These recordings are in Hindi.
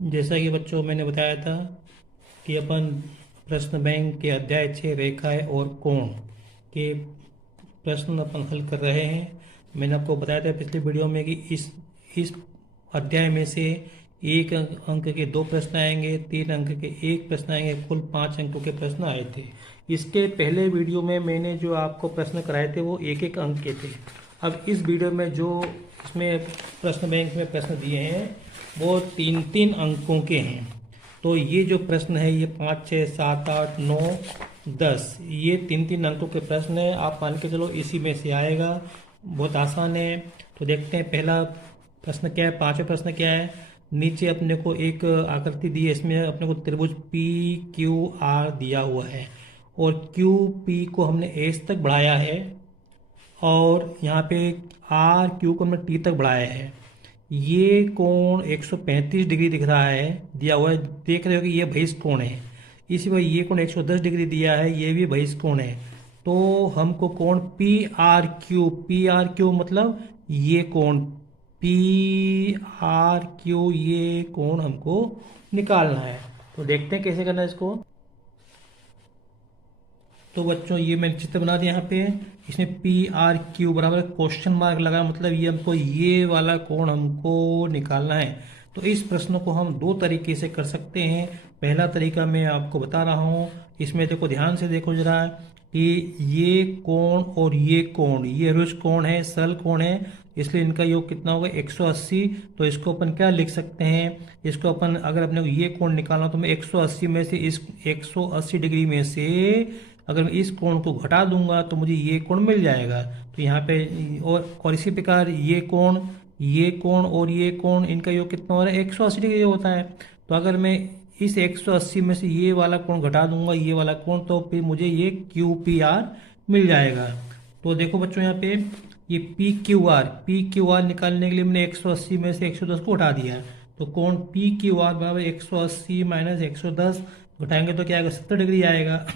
जैसा कि बच्चों मैंने बताया था कि अपन प्रश्न बैंक के अध्याय 6 रेखाएं और कोण के प्रश्न अपन हल कर रहे हैं। मैंने आपको बताया था पिछले वीडियो में कि इस अध्याय में से एक अंक के दो प्रश्न आएंगे, 3 अंक के एक प्रश्न आएंगे, कुल 5 अंकों के प्रश्न आए थे। इसके पहले वीडियो में मैंने जो आपको प्रश्न कराए थे वो एक एक अंक के थे। अब इस वीडियो में जो इसमें प्रश्न बैंक में प्रश्न दिए हैं वो 3 3 अंकों के हैं। तो ये जो प्रश्न है ये 5 6 7 8 9 10 ये 3 3 अंकों के प्रश्न है। आप मान के चलो इसी में से आएगा, बहुत आसान है। तो देखते हैं पहला प्रश्न क्या है, पांचवा प्रश्न क्या है। नीचे अपने को एक आकृति दी है, इसमें अपने को त्रिभुज पी क्यू आर दिया हुआ है और क्यू पी को हमने एस तक बढ़ाया है और यहाँ पे आर क्यू को हमने टी तक बढ़ाया है। ये कोण 135 डिग्री दिख रहा है, दिया हुआ है। देख रहे हो कि ये बहिष्ठ कोण है। इसी वजह ये कोण 110 डिग्री दिया है, ये भी बहिष्ठ कोण है। तो हमको कोण पी आर क्यू मतलब ये कोण पी आर क्यू, ये कोण हमको निकालना है। तो देखते हैं कैसे करना है इसको। तो बच्चों ये मैंने चित्र बना दिया यहाँ पे। इसमें पी आर क्यू बराबर क्वेश्चन मार्क लगा, मतलब ये हमको ये वाला कोण हमको निकालना है। तो इस प्रश्न को हम दो तरीके से कर सकते हैं। पहला तरीका मैं आपको बता रहा हूँ, इसमें देखो ध्यान से देखो जरा कि ये कोण और ये कोण, ये रुज कोण है, सरल कोण है, इसलिए इनका योग कितना होगा 180। तो इसको अपन क्या लिख सकते हैं, इसको अपन अगर अपने को ये कोण निकालना तो मैं 180 में से इस 180 डिग्री में से अगर मैं इस कोण को घटा दूंगा तो मुझे ये कोण मिल जाएगा। तो यहाँ पे और इसी प्रकार ये कोण और ये कोण, इनका योग कितना हो रहा है 180 डिग्री होता है। तो अगर मैं इस 180 में से ये वाला कोण घटा दूंगा, ये वाला कोण, तो फिर मुझे ये क्यू पी आर मिल जाएगा। तो देखो बच्चों यहाँ पे ये पी क्यू आर निकालने के लिए मैंने 180 में से 110 को घटा दिया। तो कोण पी क्यू आर बराबर 180 माइनस 110 घटाएंगे तो क्या आएगा 70 डिग्री आएगा।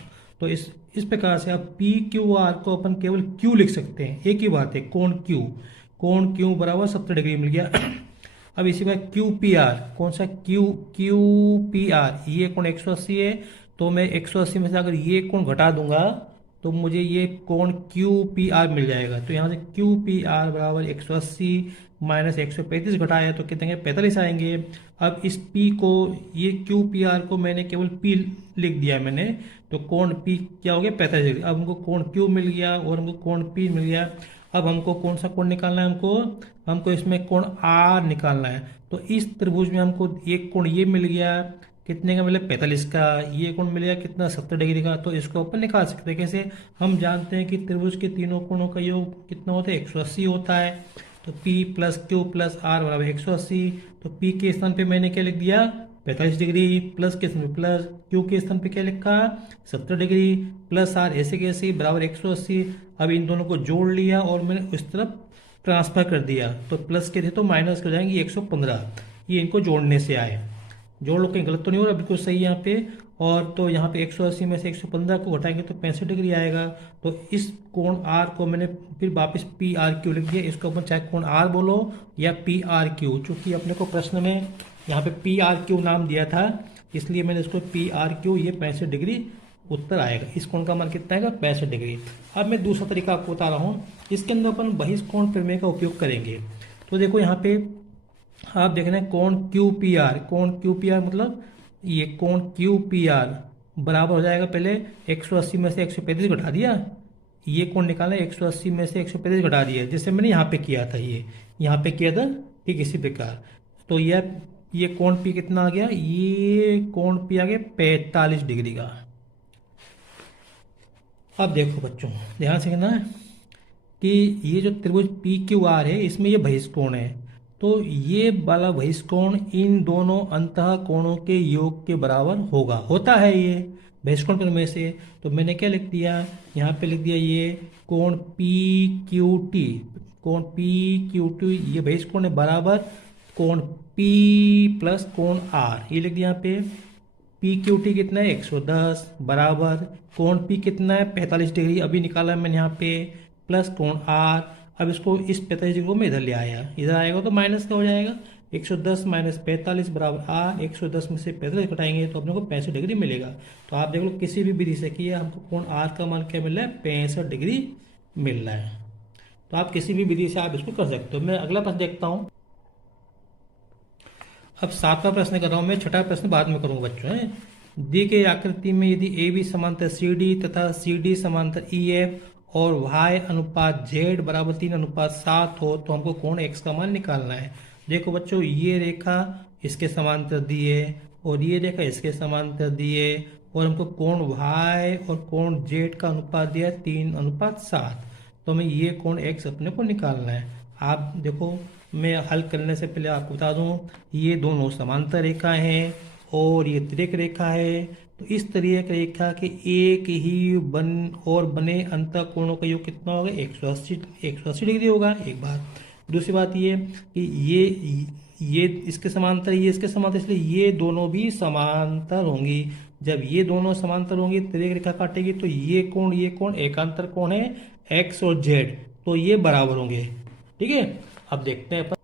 तो इस प्रकार से अब पी क्यू आर को अपन केवल क्यू लिख सकते हैं, एक ही बात है, कोण क्यू बराबर 70 डिग्री मिल गया। अब इसी बार क्यू पी आर, कौन सा क्यू पी आर, ये कोण 180 है। तो मैं 180 में से अगर ये कोण घटा दूंगा तो मुझे ये कोण क्यू पी आर मिल जाएगा। तो यहाँ से क्यू पी आर बराबर 180 माइनस 135 घटाया तो कितने 45 आएंगे। अब इस P को, ये क्यू पी आर को मैंने केवल P लिख दिया मैंने, तो कोण P क्या हो गया 45 डिग्री। अब हमको कोण Q मिल गया और हमको कोण P मिल गया। अब हमको कौन सा कोण निकालना है, हमको इसमें कोण R निकालना है। तो इस त्रिभुज में हमको एक कोण ये मिल गया, कितने का मिला 45 का, ये कोण मिल गया कितना 70 डिग्री का। तो इसको अपन निकाल सकते हैं कैसे, हम जानते हैं कि त्रिभुज के तीनों कोणों का योग कितना होता है 180 होता है। तो P plus Q plus R बराबर 180। तो P के स्थान पे मैंने क्या लिख दिया 45 डिग्री, प्लस के स्थान पे प्लस, क्यू के स्थान पे क्या लिखा 70 डिग्री, प्लस आर ऐसे कैसे बराबर 180। अब इन दोनों को जोड़ लिया और मैंने उस तरफ ट्रांसफर कर दिया। तो प्लस के थे तो माइनस कर जाएंगे 115, ये इनको जोड़ने से आए। जोड़ लो, कहीं गलत तो नहीं हो रहा, बिल्कुल सही यहाँ पे। और तो यहाँ पे 180 में से 115 को घटाएंगे तो 65 डिग्री आएगा। तो इस कोण आर को मैंने फिर वापस पी आर क्यू लिख दिया। इसको अपन चाहे कोण आर बोलो या पी आर क्यू, चूंकि अपने को प्रश्न में यहाँ पे पी आर क्यू नाम दिया था, इसलिए मैंने इसको पी आर क्यू, ये 65 डिग्री उत्तर आएगा। इस कोण का मान कितना आएगा 65 डिग्री। अब मैं दूसरा तरीका आपको बता रहा हूँ, इसके अंदर अपन बहिष्ठ कोण प्रमेय का उपयोग करेंगे। तो देखो यहाँ पे आप देख रहे हैं कोण क्यू पी आर, मतलब ये कोण क्यू पी आर बराबर हो जाएगा, पहले 180 में से 135 घटा दिया, ये कोण निकाला 180 में से 135 घटा दिया, जैसे मैंने यहाँ पे किया था, ये यहाँ पे किया था ठीक इसी प्रकार। तो ये कोण पी कितना आ गया, ये कोण पी आ गया 45 डिग्री का। अब देखो बच्चों ध्यान से कहना है कि ये जो त्रिभुज पी क्यू आर है इसमें ये बहिष्ठ कोण है। तो ये वाला बहिष्ठ कोण इन दोनों अंतः कोणों के योग के बराबर होता है ये बहिष्ठ कोण में से। तो मैंने क्या लिख दिया, यहाँ पे लिख दिया ये कोण पी क्यू टी, ये बहिष्ठ कोण है बराबर कोण पी प्लस कोण आर, ये लिख दिया यहाँ पे। पी क्यू टी कितना है 110 बराबर कोण पी कितना है 45 डिग्री, अभी निकाला मैंने यहाँ पे, प्लस कोण आर। अब इसको इस 45 डिग्री को मैं इधर ले आया, इधर आएगा तो माइनस का हो जाएगा, 110 माइनस 45 बराबर आर। 110 में से 45 घटाएंगे तो अपने को 65 डिग्री मिलेगा। तो आप देख लो किसी भी विधि से किया हमको कोण आर का मान क्या मिल रहा है, 65 डिग्री मिल रहा है। तो आप किसी भी विधि से आप इसको कर सकते हो। मैं अगला प्रश्न देखता हूँ। अब 7वां प्रश्न कर रहा हूँ मैं, छठा प्रश्न बाद में करूँगा बच्चों। है दी गई आकृति में यदि ए बी समांतर सी डी तथा सी डी समांतर ई एफ और y अनुपात z बराबर 3:7 हो तो हमको कोण x का मान निकालना है। देखो बच्चों, ये रेखा इसके समांतर दी है और ये रेखा इसके समांतर दी है और हमको कोण y और कोण z का अनुपात दिया है 3:7। तो हमें ये कोण x अपने को निकालना है। आप देखो, मैं हल करने से पहले आपको बता दूं, ये दोनों समांतर रेखा हैं और ये तिर्यक रेखा है। तो इस तिर्यक रेखा के एक ही बने अंतःकोणों का योग कितना होगा, 180 डिग्री होगा। एक बात। दूसरी बात ये कि ये इसके समांतर, ये इसके समांतर, इसलिए ये दोनों भी समांतर होंगी। जब ये दोनों समांतर होंगी, तिर्यक रेखा काटेगी तो ये कोण एकांतर कोण है, x और z, तो ये बराबर होंगे। ठीक है, अब देखते हैं अपन।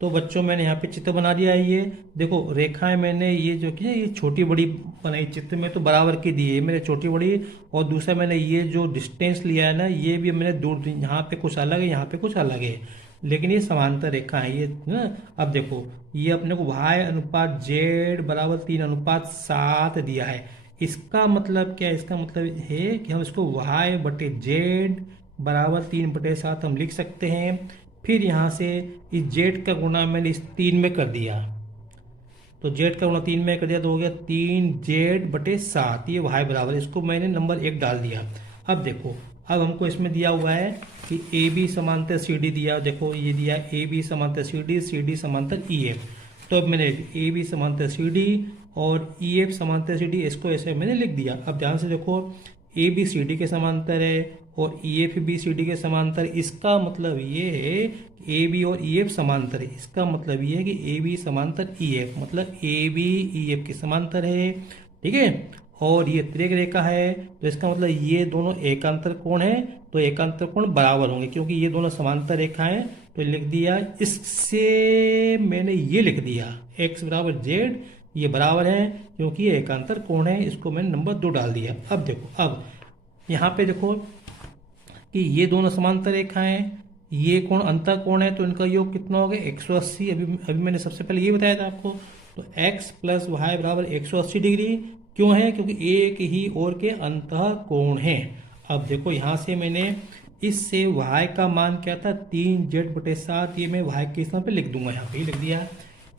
तो बच्चों मैंने यहाँ पे चित्र बना दिया है। ये देखो रेखाएं मैंने ये जो की ये छोटी बड़ी बनाई चित्र में, तो बराबर की दी है मैंने छोटी बड़ी। और दूसरा मैंने ये जो डिस्टेंस लिया है ना, ये भी मैंने दूर दी। यहाँ पे कुछ अलग है, यहाँ पे कुछ अलग है, लेकिन ये समांतर रेखा है ये ना। अब देखो ये अपने को y अनुपात z बराबर 3:7 दिया है। इसका मतलब क्या है, इसका मतलब है कि हम इसको y बटे z बराबर 3/7 हम लिख सकते हैं। फिर यहाँ से इस z का गुणा मैंने इस 3 में कर दिया, तो z का गुणा 3 में कर दिया तो हो गया 3z/7। ये y बराबर, इसको मैंने नंबर 1 डाल दिया। अब देखो, अब हमको इसमें दिया हुआ है कि ए बी समांतर सी डी दिया। देखो ये दिया ए बी समांतर सी डी समांतर ई एफ। तो अब मैंने ए बी समांतर सी डी और ई एफ समांतर सी डी, इसको ऐसे मैंने लिख दिया। अब ध्यान से देखो, ए बी सी डी के समांतर है और E F B C D के समांतर। इसका मतलब ये है कि ए बी और ई एफ समांतर है। इसका मतलब ये है कि ए बी समांतर ई एफ, मतलब ए बी ई एफ के समांतर है। ठीक है, और ये तिर्यक रेखा है, तो इसका मतलब ये दोनों एकांतर कोण है, तो एकांतर कोण बराबर होंगे क्योंकि ये दोनों समांतर रेखा है। तो लिख दिया, इससे मैंने ये लिख दिया x बराबर z, ये बराबर है क्योंकि ये एकांतर कोण है। इसको मैंने नंबर 2 डाल दिया। अब देखो, अब यहाँ पे देखो कि ये दोनों समांतर रेखा हैं, ये कोण अंतः कोण है, तो इनका योग कितना हो गया, 180। अभी मैंने सबसे पहले ये बताया था आपको। तो x प्लस वाई बराबर 180 डिग्री क्यों है, क्योंकि एक ही ओर के अंतः कोण है। अब देखो यहाँ से मैंने इससे y का मान क्या था, 3z/7। ये मैं y के स्थान पे लिख दूंगा, यहाँ पे लिख दिया।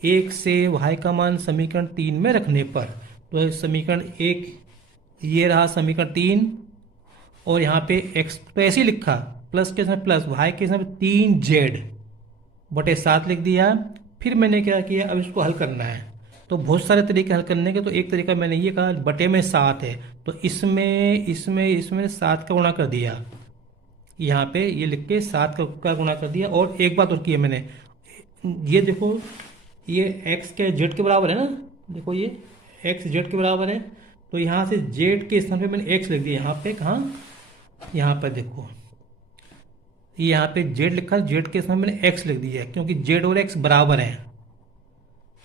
1 से y का मान समीकरण 3 में रखने पर, तो समीकरण 1 ये रहा, समीकरण 3, और यहाँ पे x तो ऐसे ही लिखा, प्लस के साथ प्लस, y के साथ 3z/7 लिख दिया। फिर मैंने क्या किया, अब इसको हल करना है। तो बहुत सारे तरीके हल करने के, तो एक तरीका मैंने ये कहा, बटे में 7 है तो इसमें 7 का गुणा कर दिया। यहाँ पे ये लिख के 7 का गुणा कर दिया। और एक बात और की है मैंने, ये देखो ये x के z के बराबर है ना, देखो ये x z के बराबर है, तो यहाँ से z के स्थान पे मैंने x लिख दिया। यहाँ पे कहाँ, यहाँ पर देखो यहाँ पे z लिखा, z के स्थान पे मैंने x लिख दिया क्योंकि z और x बराबर हैं,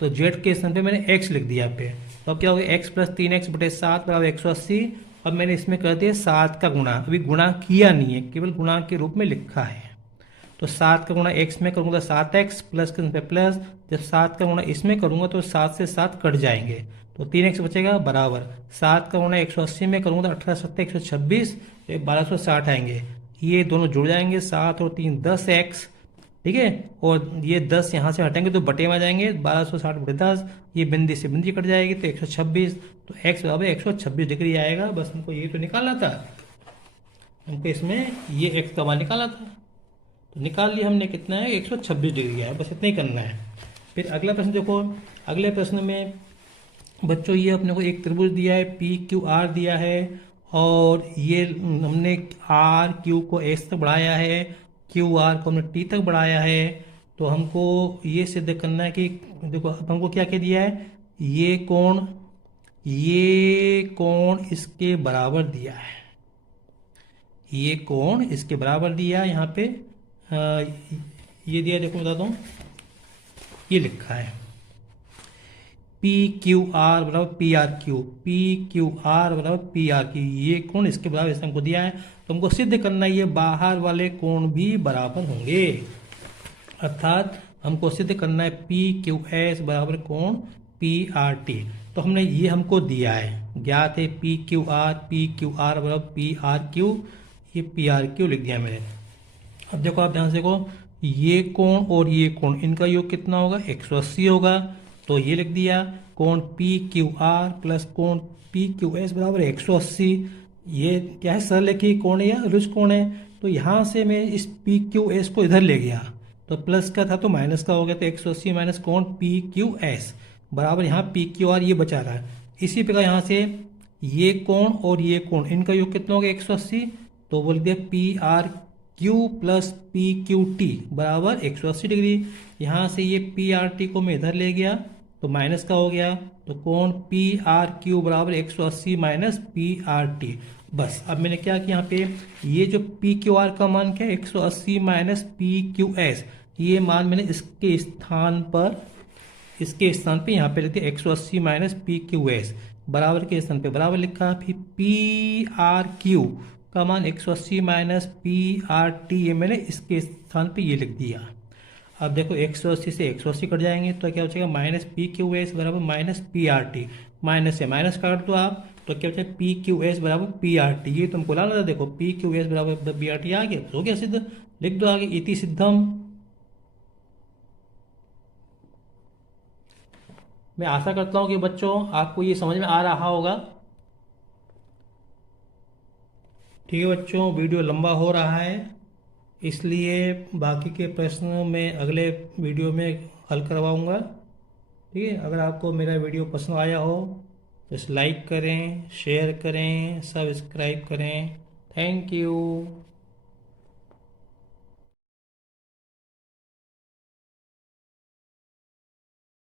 तो z के स्थान पे मैंने x लिख दिया यहाँ पे। तो अब क्या हो गया, x प्लस 3x/7 बराबर 180। अब मैंने इसमें कर दिया 7 का गुणा, अभी गुणा किया नहीं है, केवल गुणा के रूप में लिखा है। तो 7 का गुणा x में करूंगा 7x प्लस के प्लस, जब 7 का गुणा इसमें करूंगा तो 7 से 7 कट जाएंगे, तो 3x बचेगा बराबर। 7 का गुणा 180 में करूंगा तो 18 7 126, तो 1260 आएंगे। ये दोनों जुड़ जाएंगे, 7 और 3 10x। ठीक है, और ये 10 यहाँ से हटेंगे तो बटे में आ जाएंगे, 1260/10, ये बिंदी से बिंदी कट जाएगी तो 126, तो x बराबर 126 डिग्री आएगा। बस हमको ये तो निकालना था, हमको इसमें ये x का मान निकालना था, तो निकाल लिया हमने। कितना है, 126 डिग्री है, बस इतना ही करना है। फिर अगला प्रश्न देखो, अगले प्रश्न में बच्चों ये अपने को एक त्रिभुज दिया है, PQR दिया है, और ये हमने RQ को S तक बढ़ाया है, QR को हमने T तक बढ़ाया है। तो हमको ये सिद्ध करना है कि देखो अब हमको क्या क्या दिया है, ये कोण इसके बराबर दिया है, ये कोण इसके बराबर दिया है। यहाँ पे ये दिया, देखो बता दूँ, ये लिखा है पी क्यू आर बराबर P R Q, P Q R बराबर पी आर क्यू, ये कोण इसके बराबर इसने हमको दिया है। तो हमको सिद्ध करना है ये बाहर वाले कोण भी बराबर होंगे, अर्थात हमको सिद्ध करना है पी क्यू एस बराबर कोण पी आर टी। तो हमने ये हमको दिया है, ज्ञात है पी क्यू आर बराबर पी आर क्यू, ये पी आर क्यू लिख दिया मैंने। अब देखो आप ध्यान से देखो, ये कोण और ये कोण इनका योग कितना होगा 180 होगा, तो ये लिख दिया कोण पी क्यू आर प्लस कोण पी क्यू एस बराबर 180। ये क्या है, सरल रेखीय कोण है या रुज कोण है, तो यहाँ से मैं इस पी क्यू एस को इधर ले गया, तो प्लस का था तो माइनस का हो गया, तो 180 माइनस कोण पी क्यू एस बराबर यहाँ पी क्यू आर ये बचा रहा है। इसी प्रकार यहाँ से ये कोण और ये कोण इनका योग कितना हो गया 180, तो बोल दिया P R Q plus P Q T बराबर 180 डिग्री। यहाँ से ये पी आर टी को मैं इधर ले गया तो माइनस का हो गया, तो कोण पी आर क्यू बराबर 180 माइनस पी आर टी। बस अब मैंने क्या किया यहाँ पे, ये जो पी क्यू आर का मान क्या है 180 माइनस पी क्यू एस, ये मान मैंने इसके स्थान पे यहाँ पे लिख दिया 180 माइनस पी क्यू एस, बराबर के स्थान पे बराबर लिखा, फिर पी आर क्यू का मान 180 माइनस पी आर टी, ये मैंने इसके स्थान पे ये लिख दिया। अब देखो 180 से 180 कट जाएंगे तो क्या बचेगा माइनस पी क्यू एस बराबर minus P R T, minus से माइनस काट दो आप तो क्या बचेगा पी क्यू एस बराबर पी आर टी। ये तुमको लाना था, देखो पी क्यू एस बराबर पी आर टी आ गया, हो गया सिद्ध, लिख दो आगे इति सिद्धम। मैं आशा करता हूँ कि बच्चों आपको ये समझ में आ रहा होगा। ठीक है बच्चों, वीडियो लंबा हो रहा है, इसलिए बाकी के प्रश्न मैं अगले वीडियो में हल करवाऊंगा। ठीक है, अगर आपको मेरा वीडियो पसंद आया हो तो इस लाइक करें, शेयर करें, सब्सक्राइब करें। Thank you.